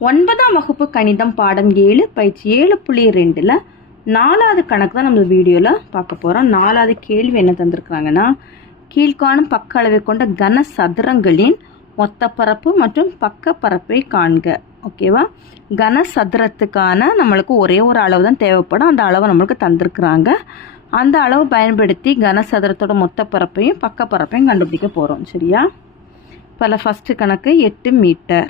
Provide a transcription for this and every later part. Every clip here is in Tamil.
ஒன்பதாம் வகுப்பு கணிதம் பாடம் ஏழு பயிற்சி ஏழு புள்ளி ரெண்டில் நாலாவது கணக்கு தான் நம்ம வீடியோவில் பார்க்க போகிறோம் நாலாவது கேள்வி என்ன தந்திருக்கிறாங்கன்னா கீழ்காணும் பக்க அளவை கொண்ட கன சதுரங்களின் மொத்த பரப்பு மற்றும் பக்க பரப்பை காண்க ஓகேவா கன சதுரத்துக்கான நம்மளுக்கு ஒரே ஒரு அளவு தான் தேவைப்படும். அந்த அளவை நம்மளுக்கு தந்திருக்கிறாங்க. அந்த அளவு பயன்படுத்தி கனசதுரத்தோட மொத்த பரப்பையும் பக்க பரப்பையும் கண்டுபிடிக்க போகிறோம் சரியா? பல ஃபஸ்ட்டு கணக்கு எட்டு மீட்டர்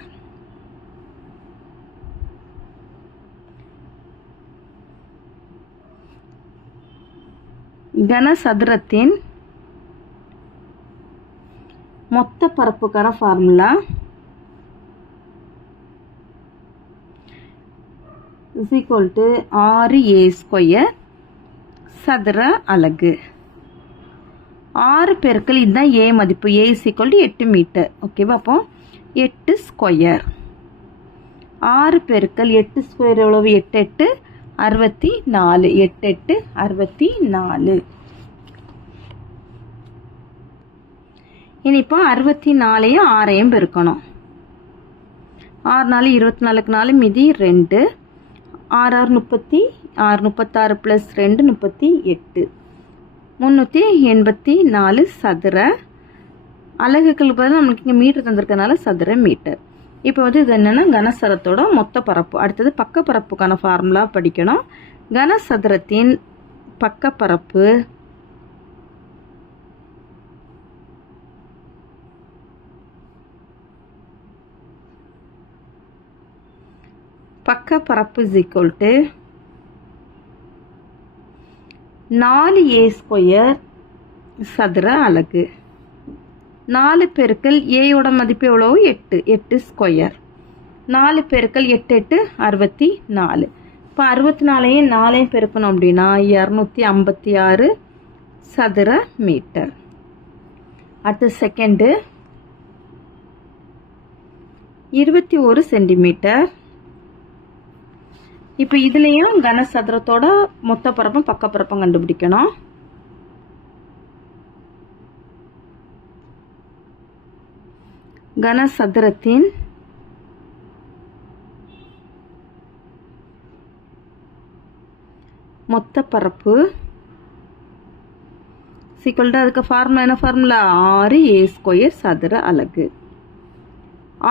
கனசதுரத்தின் மொத்த பரப்புக்கான ஃபார்முலா இஸ் ஈக்குவல் டு ஆறு ஏ ஸ்கொயர் சதுர அலகு. ஆறு பெருக்கள் இதுதான் ஏ மதிப்பு. ஏ இஸ் ஈக்குவல் டு எட்டு மீட்டர் ஓகேவா அப்போ எட்டு ஸ்கொயர் ஆறு பெருக்கள் எட்டு ஸ்கொயர் எவ்வளவு? எட்டு எட்டு. அறுபத்தி நாலு எட்டு எட்டு அறுபத்தி நாலு. இனி இப்போ அறுபத்தி நாலையும் ஆறையும் பெருக்கணும். ஆறு நாலு இருபத்தி நாலுக்கு நாலு மிதி ரெண்டு. ஆறு ஆறு முப்பத்தி ஆறு முப்பத்தாறு ப்ளஸ் ரெண்டு முப்பத்தி எட்டு. முந்நூற்றி எண்பத்தி நாலு சதுர. அலகுகள் பதில் நம்மளுக்கு இங்கே மீட்டர் தந்திருக்கனால சதுர மீட்டர். இப்போ வந்து இது என்னென்னா கனசரத்தோட மொத்த பரப்பு. அடுத்தது பக்கப்பரப்புக்கான ஃபார்முலா படிக்கணும். கனசதுரத்தின் பக்கப்பரப்பு பக்கப்பரப்பு பக்க இஸ் ஈக்குவல் டு நாலு ஏ ஸ்கொயர் சதுர அலகு. நாலு பெருக்கல் ஏயோட மதிப்பு எவ்வளவு? எட்டு. எட்டு ஸ்கொயர் நாலு பெருக்கல் எட்டு எட்டு அறுபத்தி நாலு. இப்போ அறுபத்தி நாலையும் நாலையும் பெருக்கணும் அப்படின்னா இரநூத்தி ஐம்பத்தி ஆறு சதுர மீட்டர். அடுத்த செகண்டு இருபத்தி ஒரு சென்டிமீட்டர். இப்போ இதுலேயும் கனசதுரத்தோட மொத்த பரப்பும் பக்க பரப்பும் கண்டுபிடிக்கணும். கனசதுரத்தின் மொத்த பரப்பு. சீக்கிரம் அதுக்கு ஃபார்முலா என்ன ஃபார்முலா ஆறு ஏ ஸ்கொயர் சதுர அலகு.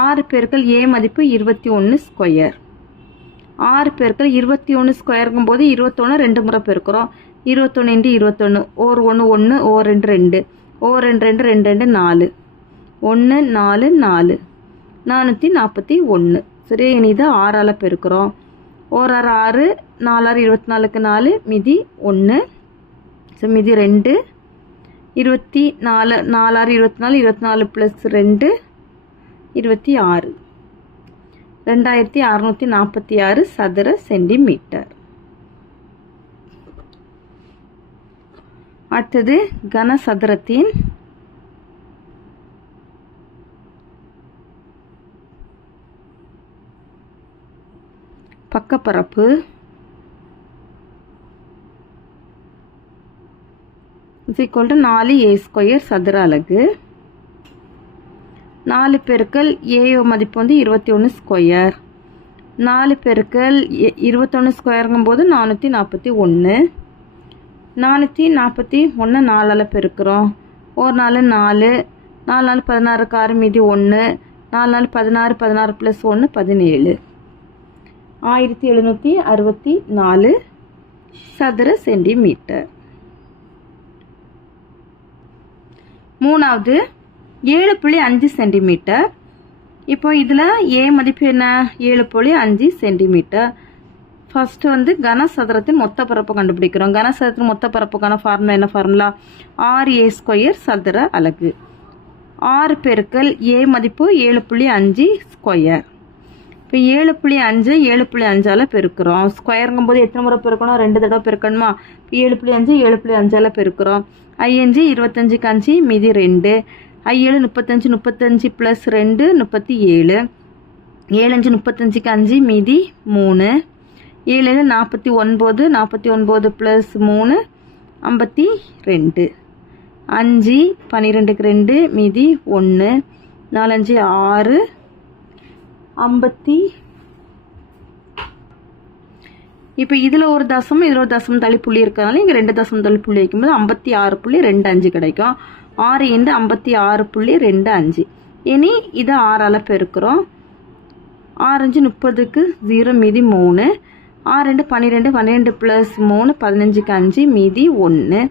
ஆறு பேர்கள் ஏ மதிப்பு இருபத்தி ஒன்று ஸ்கொயர் ஆறு பேர்கள் இருபத்தி ஒன்று ஸ்கொயருங்கும் போது இருபத்தொன்று ரெண்டு முறை பெருக்கிறோம். இருபத்தொன்று இன்ட்டு இருபத்தொன்று ஓர் ஒன்று ஒன்று ஓ ரெண்டு ரெண்டு. ஓ ரெண்டு ரெண்டு ரெண்டு ரெண்டு நாலு. ஒன்று நாலு நாலு. நானூற்றி நாற்பத்தி ஒன்று சரி இனி இதை ஆறால் பெருக்கிறோம். ஓர் ஆறு ஆறு நாலாறு இருபத்தி நாலுக்கு நாலு மிதி ஒன்று ஸோ மிதி ரெண்டு. இருபத்தி நாலு நாலாறு இருபத்தி நாலு இருபத்தி நாலு ப்ளஸ் ரெண்டு இருபத்தி ஆறு. ரெண்டாயிரத்தி அறநூற்றி நாற்பத்தி ஆறு சதுர சென்டிமீட்டர். அடுத்தது கனசதுரத்தின் பக்கப்பரப்பு இஸ் ஈக்குவல் டு நாலு ஏ ஸ்கொயர் சதுர அலகு. நாலு பெருக்கல் ஏயோ மதிப்பு வந்து இருபத்தி ஒன்று ஸ்கொயர் நாலு பெருக்கல் இருபத்தொன்று ஸ்கொயருங்கும்போது நானூற்றி நாற்பத்தி ஒன்று நானூற்றி நாற்பத்தி ஒன்று நாலால் பெருக்கிறோம். ஒரு நாலு நாலு நாலு நாள் பதினாறு கார் மீதி ஒன்று நாலு நாள் பதினாறு பதினாறு ப்ளஸ் ஒன்று பதினேழு. ஆயிரத்தி எழுநூற்றி அறுபத்தி நாலு சதுர சென்டிமீட்டர். மூணாவது ஏழு புள்ளி அஞ்சு சென்டிமீட்டர். இப்போ இதில் ஏ மதிப்பு என்ன? ஏழு புள்ளி அஞ்சு சென்டிமீட்டர். ஃபஸ்ட்டு வந்து கனசதுரத்தின் மொத்த பரப்பு கண்டுபிடிக்கிறோம். கனசதுரத்தின் மொத்த பரப்புக்கான ஃபார்முலா என்ன ஃபார்முலா ஆறு ஏ ஸ்கொயர் சதுர அலகு. ஆறு பெருக்கல் ஏ மதிப்பு ஏழு புள்ளி அஞ்சு ஸ்கொயர் இப்போ ஏழு புள்ளி அஞ்சு ஏழு புள்ளி அஞ்சால் பெருக்கிறோம். ஸ்கொயருங்கும் போது எத்தனை முறை பெருக்கணும்? ரெண்டு தடவை பெருக்கணுமா? இப்போ ஏழு புள்ளி அஞ்சு ஏழு புள்ளி அஞ்சால் பெருக்கிறோம். ஐயஞ்சு இருபத்தஞ்சுக்கு அஞ்சு மீதி ரெண்டு. ஐஏழு முப்பத்தஞ்சு முப்பத்தஞ்சு ப்ளஸ் ரெண்டு முப்பத்தி ஏழு. ஏழஞ்சு முப்பத்தஞ்சுக்கு அஞ்சு மீதி மூணு. ஏழு ஏழு நாற்பத்தி ஒன்பது நாற்பத்தி ஒன்பது ப்ளஸ் மூணு ஐம்பத்தி ரெண்டு. அஞ்சு பன்னிரெண்டுக்கு ரெண்டு மீதி ஒன்று நாலஞ்சு ஆறு. ஐம்பத்தி. இப்போ இதில் ஒரு தசம் இதில் ஒரு தசம் தள்ளி புள்ளி இருக்கிறதுனால இங்கே ரெண்டு தசம் தள்ளி புள்ளி வைக்கும்போது ஐம்பத்தி ஆறு புள்ளி ரெண்டு அஞ்சு கிடைக்கும். ஆறு இண்டு ஐம்பத்தி ஆறு புள்ளி ரெண்டு அஞ்சு. இனி இதை ஆறால் பெருக்கிறோம். ஆறஞ்சு முப்பதுக்கு ஜீரோ மீதி மூணு. ஆறு ரெண்டு பன்னிரெண்டு பன்னிரெண்டு ப்ளஸ் மூணு பதினஞ்சுக்கு அஞ்சு மீதி ஒன்று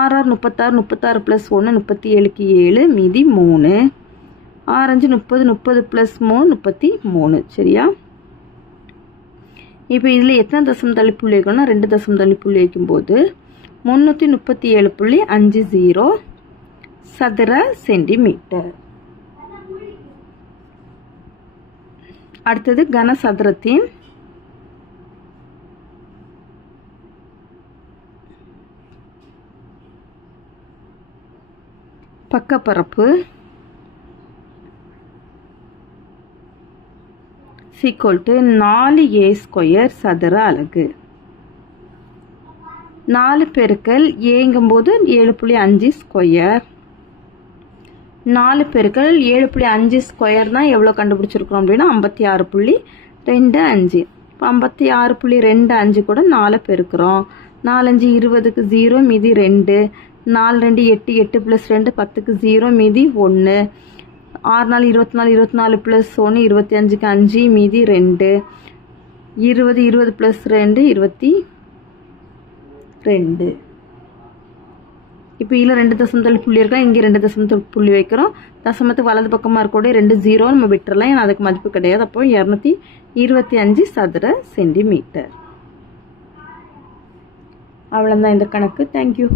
ஆறாறு முப்பத்தாறு முப்பத்தாறு ப்ளஸ் ஒன்று முப்பத்தி ஏழுக்கு ஏழு மீதி மூணு. ஆரஞ்சு முப்பது முப்பது ப்ளஸ் மூணு முப்பத்தி மூணு. சரியா? இப்போ இதில் எத்தனை தசம் தள்ளி புள்ளி வைக்கணும்னா ரெண்டு தசம் தள்ளி புள்ளி வைக்கும்போது முந்நூற்றி முப்பத்தி ஏழு புள்ளி அஞ்சு ஜீரோ சதுர சென்டிமீட்டர் அடுத்தது கனசதுரத்தின் பக்கப்பரப்பு ஈக்குவல் டு நாலு ஏ ஸ்கொயர் சதுர அலகு. நாலு பெருக்கல் ஏங்கும்போது ஏழு புள்ளி அஞ்சு ஸ்கொயர் நாலு பெருக்கள் ஏழு புள்ளி அஞ்சு ஸ்கொயர் தான் எவ்வளோ கண்டுபிடிச்சிருக்கிறோம் அப்படின்னா ஐம்பத்தி ஆறு புள்ளி ரெண்டு அஞ்சு. இப்போ ஐம்பத்தி ஆறு புள்ளி ரெண்டு அஞ்சு கூட நாலு பெருக்கிறோம். நாலஞ்சு இருபதுக்கு ஜீரோ மீதி ரெண்டு. நாலு ரெண்டு எட்டு எட்டு ப்ளஸ் ரெண்டு பத்துக்கு ஜீரோ மீதி ஒன்று. ஆறு நாள் இருபத்தி நாலு இருபத்தி நாலு ப்ளஸ் ஒன்று இருபத்தி அஞ்சுக்கு அஞ்சு மீதி ரெண்டு. இருபது இருபது ப்ளஸ் ரெண்டு இருபத்தி ரெண்டு. இப்போ இதில் ரெண்டு தசம் தள்ளி புள்ளி இருக்கா? இங்கே ரெண்டு தசமத்தில் புள்ளி வைக்கிறோம். தசமத்துக்கு வலது பக்கமாக இருக்கக்கூடிய ரெண்டு ஜீரோ நம்ம விட்டுறலாம். ஏன்னா அதுக்கு மதிப்பு கிடையாது. அப்போ இரநூத்தி இருபத்தி அஞ்சு சதுர சென்டிமீட்டர் அவ்வளோதான் இந்த கணக்கு. தேங்க்யூ